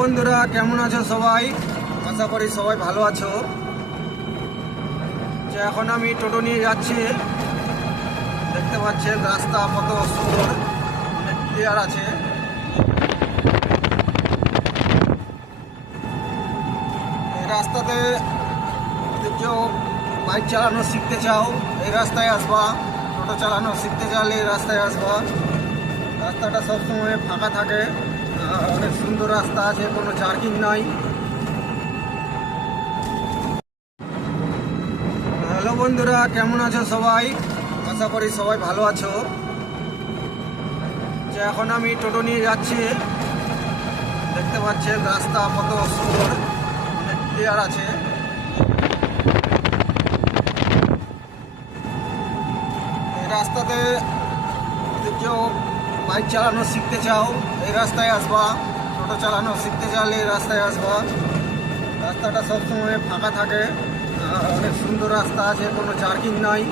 বন্ধুরা, কেমন আছো সবাই? আশা করি সবাই ভালো আছো। যে এখন আমি টোটো নিয়ে যাচ্ছি, দেখতে পাচ্ছেন রাস্তা কত সুন্দর, ক্লিয়ার আছে। এই রাস্তাতে কেউ বাইক চালানো শিখতে চাও, এই রাস্তায় আসবা। টোটো চালানো শিখতে চাইলে এই রাস্তায় আসবা। রাস্তাটা সবসময় ফাঁকা থাকে, অনেক সুন্দর রাস্তা আছে, কোনো জার্কিং নাই। হ্যালো বন্ধুরা, কেমন আছো সবাই? আশা করি সবাই ভালো আছো। যে এখন আমি টোটো নিয়ে যাচ্ছি, দেখতে পাচ্ছেন রাস্তা কত সুন্দর, ক্লিয়ার আছে। এই রাস্তাতে কেউ বাইক চালানো শিখতে চাও, এই রাস্তায় আসবা। টোটো চালানো শিখতে চাইলে এই রাস্তায় আসবা। রাস্তাটা সবসময় ফাঁকা থাকে, অনেক সুন্দর রাস্তা আছে, কোনো জার্কিং নাই।